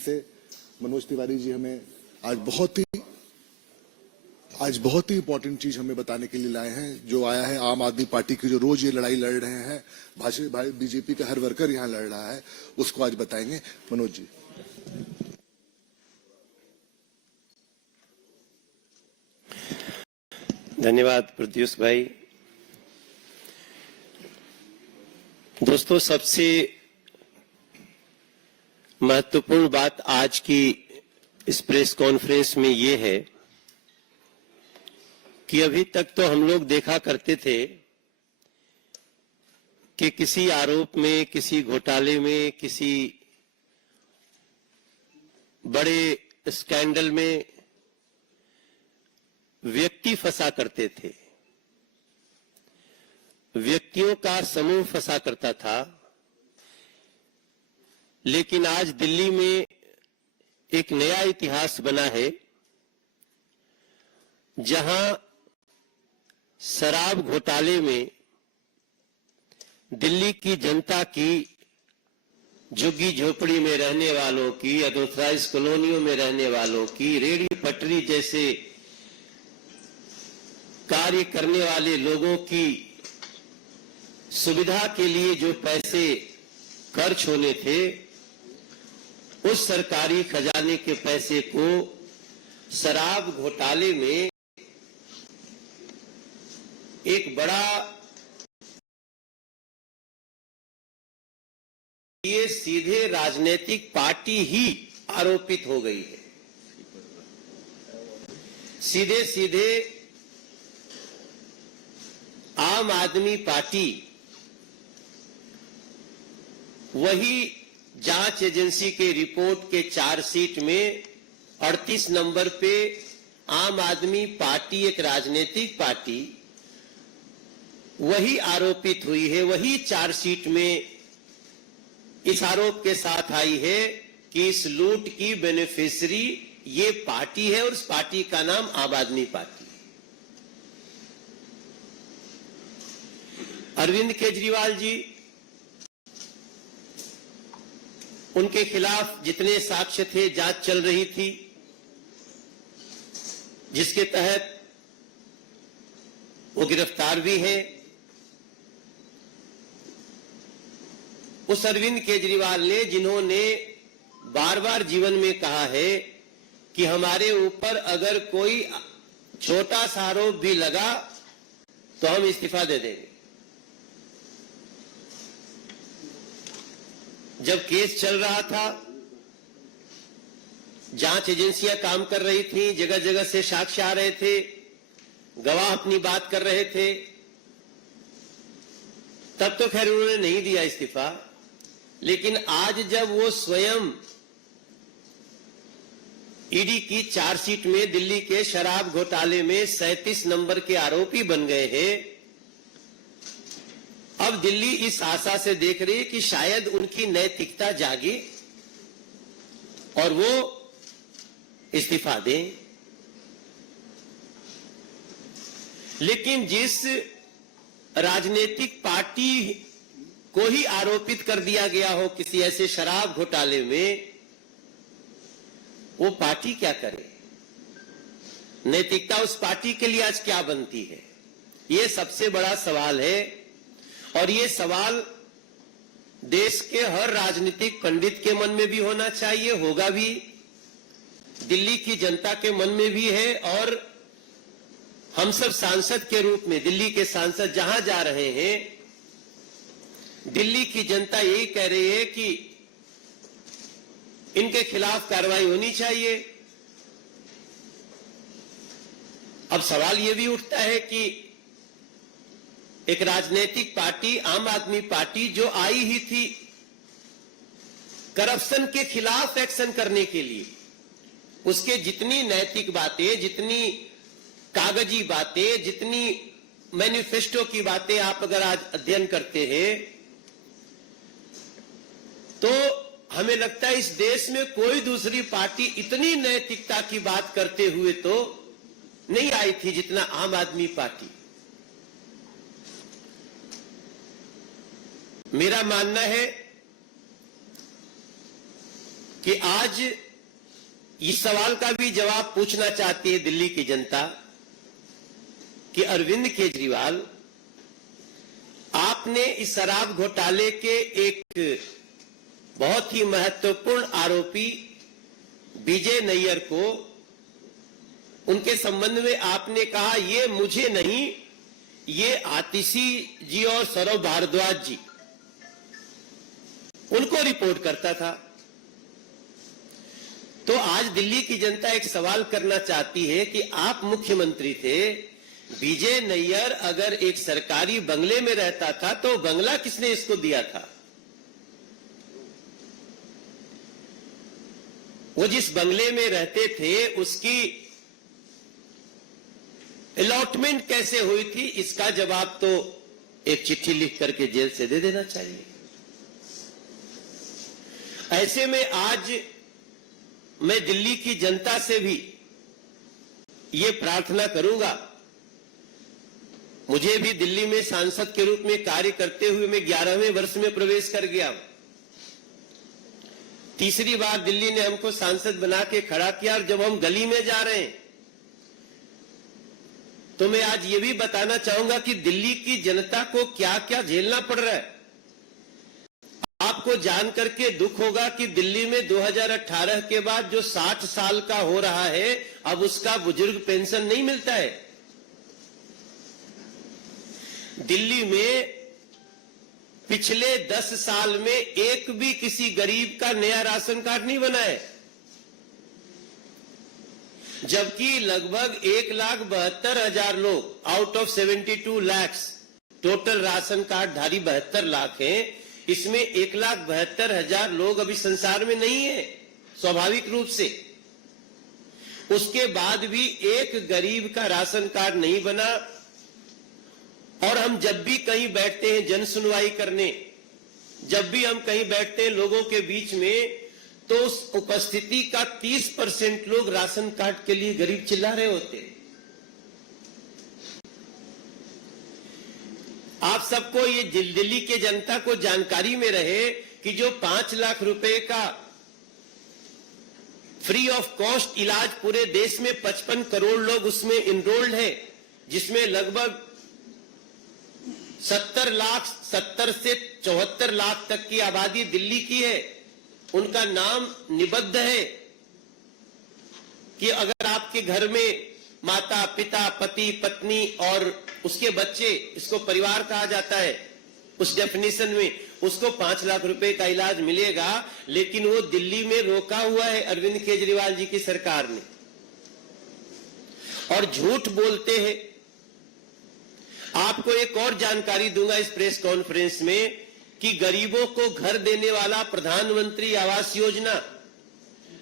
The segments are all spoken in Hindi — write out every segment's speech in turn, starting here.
से मनोज तिवारी जी हमें आज बहुत ही इंपॉर्टेंट चीज हमें बताने के लिए लाए हैं। जो आया है आम आदमी पार्टी की, जो रोज ये लड़ाई लड़ रहे हैं, भाई बीजेपी का हर वर्कर यहाँ लड़ रहा है, उसको आज बताएंगे मनोज जी। धन्यवाद प्रत्युष भाई। दोस्तों, सबसे महत्वपूर्ण बात आज की इस प्रेस कॉन्फ्रेंस में ये है कि अभी तक तो हम लोग देखा करते थे कि किसी आरोप में, किसी घोटाले में, किसी बड़े स्कैंडल में व्यक्ति फंसा करते थे, व्यक्तियों का समूह फंसा करता था। लेकिन आज दिल्ली में एक नया इतिहास बना है, जहां शराब घोटाले में दिल्ली की जनता की, झुग्गी झोपड़ी में रहने वालों की, अनऑथराइज कॉलोनियों में रहने वालों की, रेहड़ी पटरी जैसे कार्य करने वाले लोगों की सुविधा के लिए जो पैसे खर्च होने थे, उस सरकारी खजाने के पैसे को शराब घोटाले में एक बड़ा, ये सीधे राजनीतिक पार्टी ही आरोपित हो गई है। सीधे सीधे आम आदमी पार्टी वही जांच एजेंसी के रिपोर्ट के चार्जशीट में 38 नंबर पे आम आदमी पार्टी, एक राजनीतिक पार्टी, वही आरोपित हुई है। वही चार्जशीट में इस आरोप के साथ आई है कि इस लूट की बेनिफिशियरी ये पार्टी है और उस पार्टी का नाम आम आदमी पार्टी है। अरविंद केजरीवाल जी, उनके खिलाफ जितने साक्ष्य थे, जांच चल रही थी, जिसके तहत वो गिरफ्तार भी हैं। उस अरविंद केजरीवाल ने, जिन्होंने बार बार जीवन में कहा है कि हमारे ऊपर अगर कोई छोटा सा आरोप भी लगा तो हम इस्तीफा दे देंगे। जब केस चल रहा था, जांच एजेंसियां काम कर रही थी, जगह जगह से साक्ष्य आ रहे थे, गवाह अपनी बात कर रहे थे, तब तो खैर उन्होंने नहीं दिया इस्तीफा। लेकिन आज जब वो स्वयं ईडी की चार्जशीट में दिल्ली के शराब घोटाले में 37 नंबर के आरोपी बन गए हैं, अब दिल्ली इस आशा से देख रही है कि शायद उनकी नैतिकता जागे और वो इस्तीफा दें। लेकिन जिस राजनीतिक पार्टी को ही आरोपित कर दिया गया हो किसी ऐसे शराब घोटाले में, वो पार्टी क्या करे? नैतिकता उस पार्टी के लिए आज क्या बनती है? ये सबसे बड़ा सवाल है। और ये सवाल देश के हर राजनीतिक पंडित के मन में भी होना चाहिए, होगा भी, दिल्ली की जनता के मन में भी है। और हम सब सांसद के रूप में, दिल्ली के सांसद जहां जा रहे हैं, दिल्ली की जनता यही कह रही है कि इनके खिलाफ कार्रवाई होनी चाहिए। अब सवाल यह भी उठता है कि एक राजनीतिक पार्टी, आम आदमी पार्टी, जो आई ही थी करप्शन के खिलाफ एक्शन करने के लिए, उसके जितनी नैतिक बातें, जितनी कागजी बातें, जितनी मैनिफेस्टो की बातें आप अगर आज अध्ययन करते हैं, तो हमें लगता है इस देश में कोई दूसरी पार्टी इतनी नैतिकता की बात करते हुए तो नहीं आई थी जितना आम आदमी पार्टी। मेरा मानना है कि आज इस सवाल का भी जवाब पूछना चाहती है दिल्ली की जनता कि अरविंद केजरीवाल, आपने इस शराब घोटाले के एक बहुत ही महत्वपूर्ण आरोपी विजय नैयर को, उनके संबंध में आपने कहा ये मुझे नहीं, ये आतिशी जी और सौरभ भारद्वाज जी, उनको रिपोर्ट करता था। तो आज दिल्ली की जनता एक सवाल करना चाहती है कि आप मुख्यमंत्री थे, विजय नैयर अगर एक सरकारी बंगले में रहता था तो बंगला किसने इसको दिया था? वो जिस बंगले में रहते थे उसकी अलॉटमेंट कैसे हुई थी, इसका जवाब तो एक चिट्ठी लिख करके जेल से दे देना चाहिए। ऐसे में आज मैं दिल्ली की जनता से भी ये प्रार्थना करूंगा, मुझे भी दिल्ली में सांसद के रूप में कार्य करते हुए मैं 11वें वर्ष में प्रवेश कर गया। तीसरी बार दिल्ली ने हमको सांसद बना के खड़ा किया, और जब हम गली में जा रहे हैं तो मैं आज ये भी बताना चाहूंगा कि दिल्ली की जनता को क्या क्या झेलना पड़ रहा है। आपको जान करके दुख होगा कि दिल्ली में 2018 के बाद जो 60 साल का हो रहा है, अब उसका बुजुर्ग पेंशन नहीं मिलता है। दिल्ली में पिछले 10 साल में एक भी किसी गरीब का नया राशन कार्ड नहीं बना है, जबकि लगभग 1,72,000 लोग out of 72 lakh total ration card धारी 72 लाख हैं, इसमें 1,72,000 लोग अभी संसार में नहीं है स्वाभाविक रूप से। उसके बाद भी एक गरीब का राशन कार्ड नहीं बना। और हम जब भी कहीं बैठते हैं जन सुनवाई करने, जब भी हम कहीं बैठते हैं लोगों के बीच में, तो उस उपस्थिति का 30% लोग राशन कार्ड के लिए गरीब चिल्ला रहे होते हैं। आप सबको ये दिल्ली के जनता को जानकारी में रहे कि जो 5 लाख रुपए का फ्री ऑफ कॉस्ट इलाज पूरे देश में 55 करोड़ लोग उसमें इनरोल्ड है, जिसमें लगभग 70 से 74 लाख तक की आबादी दिल्ली की है। उनका नाम निबद्ध है कि अगर आपके घर में माता पिता पति पत्नी और उसके बच्चे, इसको परिवार कहा जाता है उस डेफिनेशन में, उसको 5 लाख रुपए का इलाज मिलेगा। लेकिन वो दिल्ली में रोका हुआ है अरविंद केजरीवाल जी की सरकार ने, और झूठ बोलते हैं। आपको एक और जानकारी दूंगा इस प्रेस कॉन्फ्रेंस में कि गरीबों को घर देने वाला प्रधानमंत्री आवास योजना,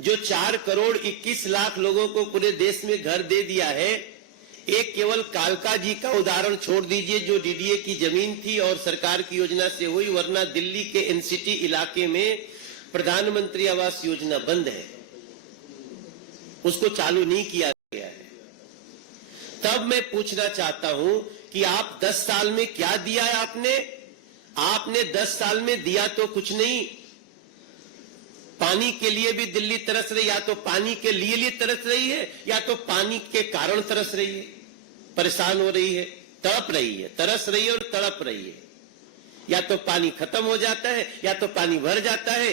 जो 4 करोड़ 21 लाख लोगों को पूरे देश में घर दे दिया है, एक केवल कालका जी का उदाहरण छोड़ दीजिए जो डीडीए की जमीन थी और सरकार की योजना से हुई, वरना दिल्ली के एनसीटी इलाके में प्रधानमंत्री आवास योजना बंद है, उसको चालू नहीं किया गया है। तब मैं पूछना चाहता हूं कि आप 10 साल में क्या दिया है आपने 10 साल में दिया तो कुछ नहीं। पानी के लिए भी दिल्ली तरस रही, या तो पानी के लिए तरस रही है, या तो पानी के कारण तरस रही है, परेशान हो रही है, तड़प रही है, तरस रही है और तड़प रही है। या तो पानी खत्म हो जाता है, या तो पानी भर जाता है,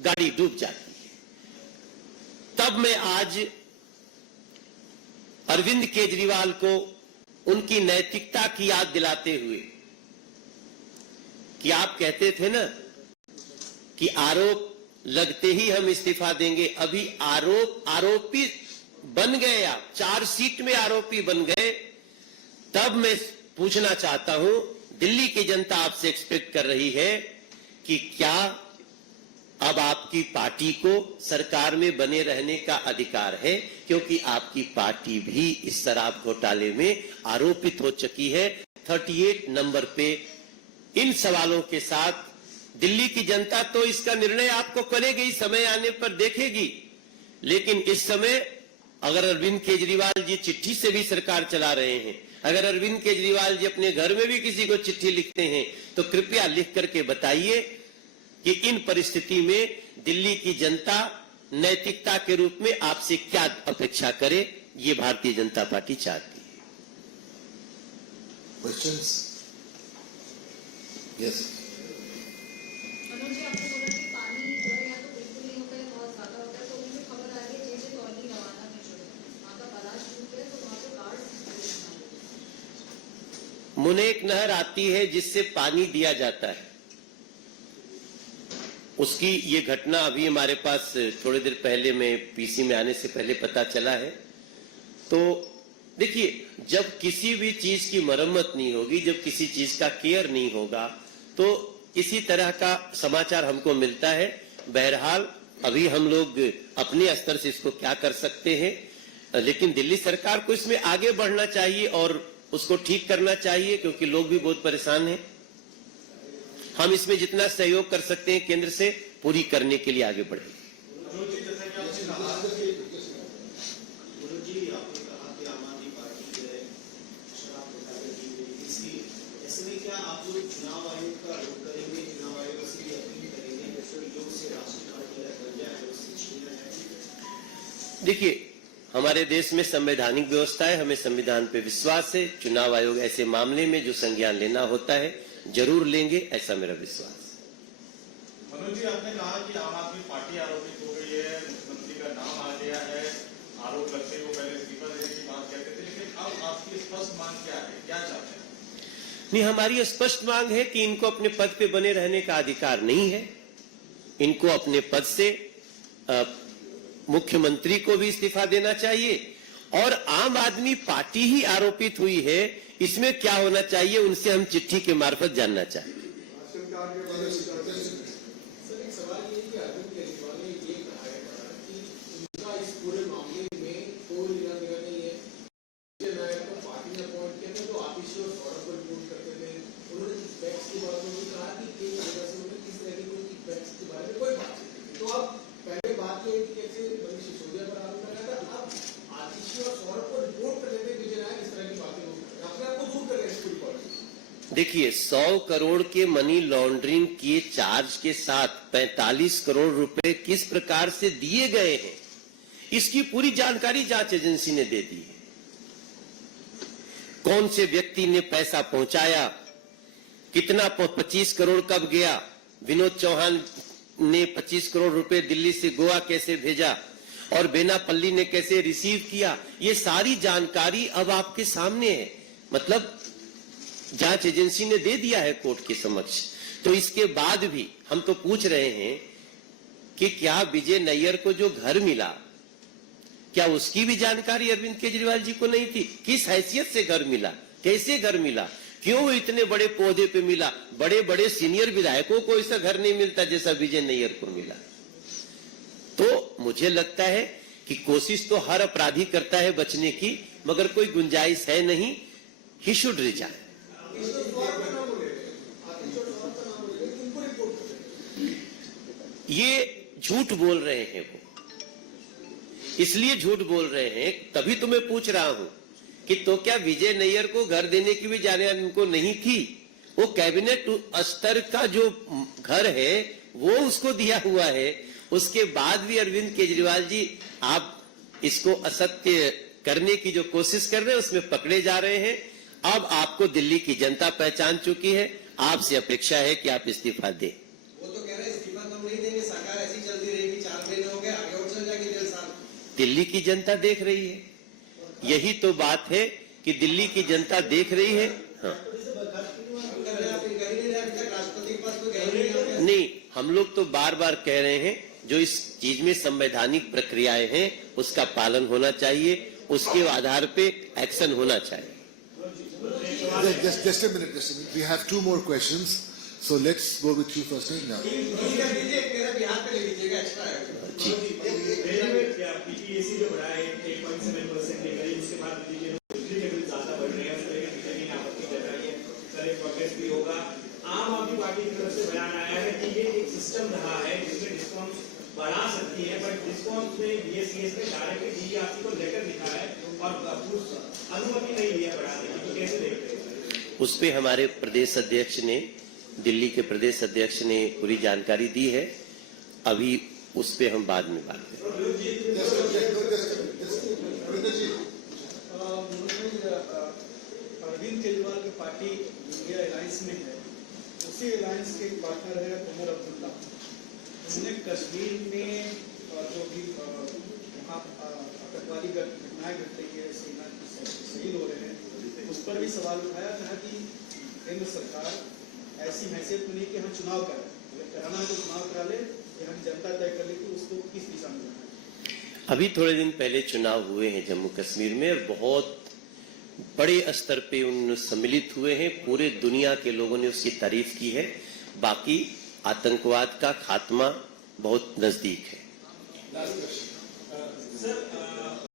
गाड़ी डूब जाती है। तब मैं आज अरविंद केजरीवाल को उनकी नैतिकता की याद दिलाते हुए, कि आप कहते थे ना कि आरोप लगते ही हम इस्तीफा देंगे, अभी आरोपी बन गए, आप चार्जशीट में आरोपी बन गए। तब मैं पूछना चाहता हूं, दिल्ली की जनता आपसे एक्सपेक्ट कर रही है कि क्या अब आपकी पार्टी को सरकार में बने रहने का अधिकार है, क्योंकि आपकी पार्टी भी इस शराब घोटाले में आरोपित हो चुकी है। 38 नंबर पे इन सवालों के साथ दिल्ली की जनता तो इसका निर्णय आपको करेगी, समय आने पर देखेगी। लेकिन इस समय अगर अरविंद केजरीवाल जी चिट्ठी से भी सरकार चला रहे हैं, अगर अरविंद केजरीवाल जी अपने घर में भी किसी को चिट्ठी लिखते हैं, तो कृपया लिख करके बताइए कि इन परिस्थिति में दिल्ली की जनता नैतिकता के रूप में आपसे क्या अपेक्षा करे, ये भारतीय जनता पार्टी चाहती है। Questions? Yes. मनोज जी, आपने बोला कि पानी जो है या तो बिल्कुल नहीं होता है, बहुत ज्यादा होता है, तो मुझे खबर आ रही है जैसे कॉलोनी रवाना में जो है वहाँ का बालाश टूट गया, तो वहाँ पे कार्ड मुनेक नहर आती है जिससे पानी दिया जाता है, उसकी ये घटना अभी हमारे पास थोड़ी देर पहले में पीसी में आने से पहले पता चला है। तो देखिए, जब किसी भी चीज की मरम्मत नहीं होगी, जब किसी चीज का केयर नहीं होगा, तो इसी तरह का समाचार हमको मिलता है। बहरहाल अभी हम लोग अपने स्तर से इसको क्या कर सकते हैं, लेकिन दिल्ली सरकार को इसमें आगे बढ़ना चाहिए और उसको ठीक करना चाहिए, क्योंकि लोग भी बहुत परेशान हैं। हम इसमें जितना सहयोग कर सकते हैं केंद्र से पूरी करने के लिए आगे बढ़े। देखिए, हमारे देश में संवैधानिक व्यवस्था है, हमें संविधान पे विश्वास है। चुनाव आयोग ऐसे मामले में जो संज्ञान लेना होता है जरूर लेंगे, ऐसा मेरा विश्वास है। मनोज जी, आपने कहा कि आम आदमी पार्टी आरोपित हो गई है, मुख्यमंत्री का नाम आ गया है, आरोप लगते ही वो पहले इस्तीफा देने की बात कहते थे, लेकिन अब आपकी स्पष्ट मांग क्या है, क्या चाहते हैं? नहीं, हमारी स्पष्ट मांग है कि इनको अपने पद पे बने रहने का अधिकार नहीं है। इनको अपने पद से मुख्यमंत्री को भी इस्तीफा देना चाहिए, और आम आदमी पार्टी ही आरोपित हुई है, इसमें क्या होना चाहिए उनसे हम चिट्ठी के मार्फत जानना चाहिए। देखिए, 100 करोड़ के मनी लॉन्ड्रिंग के चार्ज के साथ 45 करोड़ रुपए किस प्रकार से दिए गए हैं, इसकी पूरी जानकारी जांच एजेंसी ने दे दी है। कौन से व्यक्ति ने पैसा पहुंचाया, कितना 25 करोड़ कब गया, विनोद चौहान ने 25 करोड़ रुपए दिल्ली से गोवा कैसे भेजा और बेनापल्ली ने कैसे रिसीव किया, ये सारी जानकारी अब आपके सामने है। मतलब जांच एजेंसी ने दे दिया है कोर्ट के समक्ष। तो इसके बाद भी हम तो पूछ रहे हैं कि क्या विजय नैयर को जो घर मिला, क्या उसकी भी जानकारी अरविंद केजरीवाल जी को नहीं थी? किस हैसियत से घर मिला, कैसे घर मिला, क्यों इतने बड़े पौधे पे मिला? बड़े बड़े सीनियर विधायकों को ऐसा घर नहीं मिलता जैसा विजय नैयर को मिला। तो मुझे लगता है कि कोशिश तो हर अपराधी करता है बचने की, मगर कोई गुंजाइश है नहीं। He should resign. ये झूठ बोल रहे हैं वो, इसलिए झूठ बोल रहे हैं, तभी तो मैं पूछ रहा हूं कि तो क्या विजय नैयर को घर देने की भी जानकारी उनको नहीं थी? वो कैबिनेट स्तर का जो घर है वो उसको दिया हुआ है। उसके बाद भी अरविंद केजरीवाल जी आप इसको असत्य करने की जो कोशिश कर रहे हैं उसमें पकड़े जा रहे हैं। अब आपको दिल्ली की जनता पहचान चुकी है, आपसे अपेक्षा है कि आप इस्तीफा दें। वो तो कह रहे हैं इस्तीफा तो हम नहीं देंगे, सरकार ऐसी चलती रहेगी, 4 महीने हो गए, आगे और चल जाएगी 1.5 साल। दिल्ली की जनता देख रही है, यही तो बात है कि दिल्ली की जनता देख रही है। हाँ, नहीं, हम लोग तो बार बार कह रहे हैं जो इस चीज में संवैधानिक प्रक्रियाएं हैं उसका पालन होना चाहिए, उसके आधार पे एक्शन होना चाहिए। Just a minute. We have 2 more questions. So let's go with you first. Now. PPAC जो बढ़ा है 8.7% लेकर उसके बाद बिजली के बिल ज्यादा बढ़ रहे हैं, उस तरह की कहीं आपत्ति कर रही है, सर एक प्रोटेस्ट भी होगा। आम आदमी पार्टी की तरफ से बयान आया है कि ये एक सिस्टम रहा है जिसमें डिस्काउंट बढ़ा सकती है, बट डिस्काउंट में बीएसईएस ने डायरेक्टली डीईआरसी को लेकर लिखा है और अनुमति नहीं लिया बढ़ाने की, तो कैसे देखते हैं? उस पे हमारे प्रदेश अध्यक्ष ने दिल्ली के प्रदेश अध्यक्ष ने पूरी जानकारी दी है। अभी उस पे हम बाद में बात करेंगे। अरविंद केजरीवाल की पार्टी इंडिया अलायंस में है, उसी अलायंस के पार्टनर है उमर अब्दुल्ला। उन्होंने कश्मीर में जो भी वहाँ आतंकवादी घटनाएं घट रही है, सेना की शहीद हो रहे हैं, उस पर भी सवाल उठाया। कहा कि केंद्र सरकार ऐसी हैसियत में नहीं कि हम चुनाव करें, अगर कराना है तो चुनाव करा ले, यहाँ की जनता तय कर ले कि उसको किस दिशा में जाना है। अभी थोड़े दिन पहले चुनाव हुए हैं जम्मू कश्मीर में, और बहुत बड़े स्तर पे उन सम्मिलित हुए हैं। पूरे दुनिया के लोगों ने उसकी तारीफ की है। बाकी आतंकवाद का खात्मा बहुत नजदीक है। सर